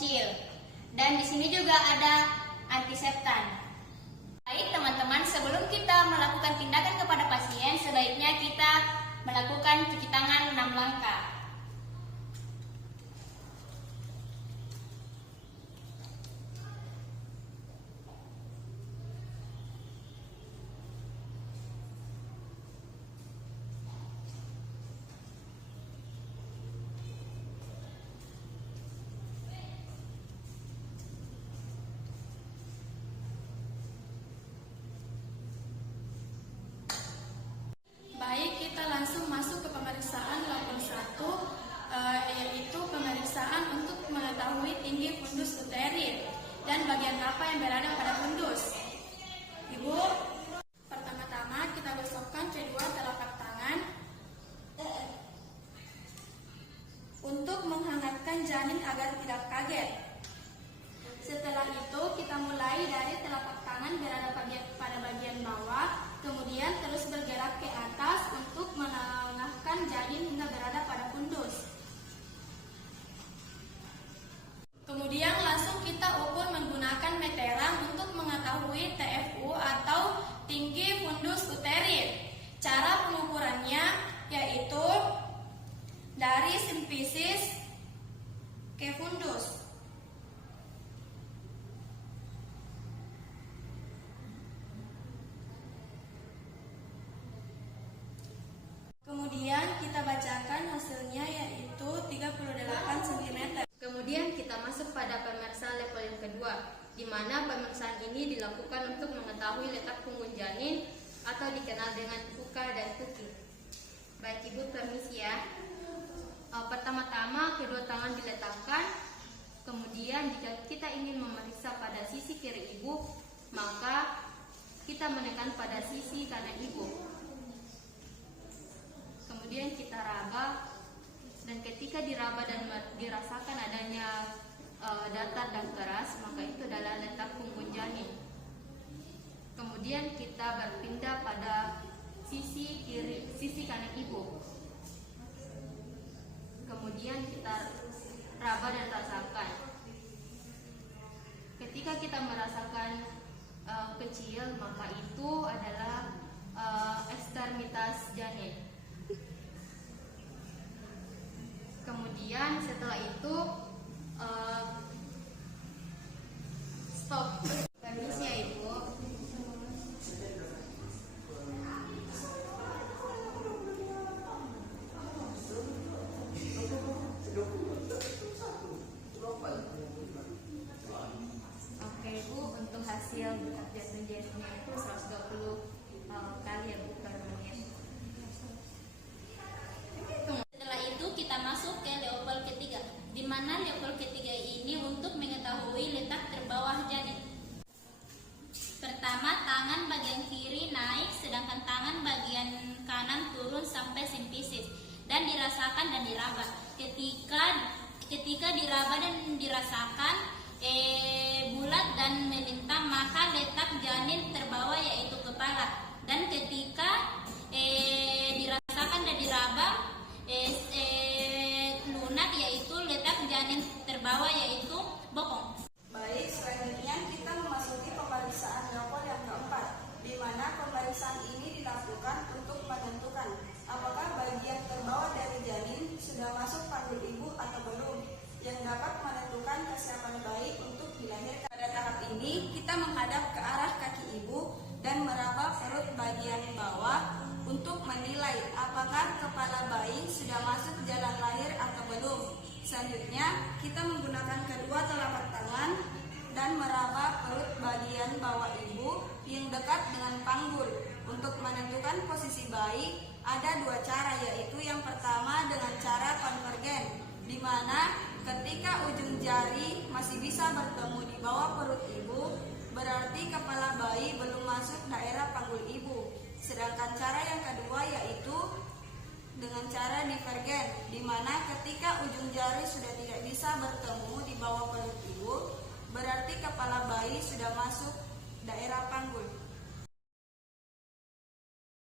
kecil. Dan di sini juga ada antiseptan. Baik teman-teman, sebelum kita melakukan tindakan kepada pasien, sebaiknya kita melakukan cuci tangan 6 langkah. Baik, kita langsung masuk ke pemeriksaan level 1, yaitu pemeriksaan untuk mengetahui tinggi fundus uterin dan bagian apa yang berada pada fundus. Ibu, pertama-tama kita gosokkan kedua telapak tangan untuk menghangatkan janin agar tidak kaget. Setelah itu kita mulai dari telapak tangan berada pada bagian bawah, kemudian terus bergerak ke atas untuk menengahkan janin hingga berada pada fundus. Kemudian langsung kita ukur menggunakan meteran untuk mengetahui TFU atau tinggi fundus uterin. Cara pengukurannya yaitu dari simfisis ke fundus. Kemudian kita bacakan hasilnya yaitu 38 cm. Kemudian kita masuk pada pemeriksaan level yang kedua, di mana pemeriksaan ini dilakukan untuk mengetahui letak punggung janin atau dikenal dengan fuka dan tuki. Baik Ibu, permisi ya. Pertama-tama kedua tangan diletakkan, kemudian jika kita ingin memeriksa pada sisi kiri Ibu, maka kita menekan pada sisi kanan Ibu. Kemudian kita raba, dan ketika diraba dan dirasakan adanya datar dan keras, maka itu adalah letak punggung janin. Kemudian kita berpindah pada sisi kanan Ibu. Kemudian kita raba dan rasakan. Ketika kita merasakan kecil, maka itu adalah ekstremitas janin. Kemudian setelah itu stop. Permisi ya Ibu. Oke Ibu, untuk hasil detak jantung janinnya itu 120 kali ya Bu per menit. Kita masuk ke level ketiga, di mana level ketiga ini untuk mengetahui letak terbawah janin. Pertama, tangan bagian kiri naik, sedangkan tangan bagian kanan turun sampai simfisis dan dirasakan dan diraba. Ketika diraba dan dirasakan bulat dan melintang, maka letak janin terbawah yaitu kepala. Dan ketika dirasakan dan diraba lunak, yaitu letak janin terbawah yaitu bokong. Baik, selanjutnya kita memasuki pemeriksaan level yang keempat, di mana pemeriksaan ini dilakukan untuk menentukan apakah bagian terbawah dari janin sudah masuk panggul ibu atau belum, yang dapat menentukan kesiapan bayi untuk dilahirkan. Pada tahap ini kita menghadap ke arah kaki ibu dan meraba perut bagian bawah untuk menilai apakah kepala bayi sudah masuk jalan lahir atau belum. Selanjutnya, kita menggunakan kedua telapak tangan dan meraba perut bagian bawah ibu yang dekat dengan panggul. Untuk menentukan posisi bayi, ada dua cara, yaitu yang pertama dengan cara konvergen, di mana ketika ujung jari masih bisa bertemu di bawah perut ibu, berarti kepala bayi belum masuk daerah panggul ibu. Sedangkan cara yang kedua yaitu dengan cara divergen, di mana ketika ujung jari sudah tidak bisa bertemu di bawah perut ibu, berarti kepala bayi sudah masuk daerah panggul.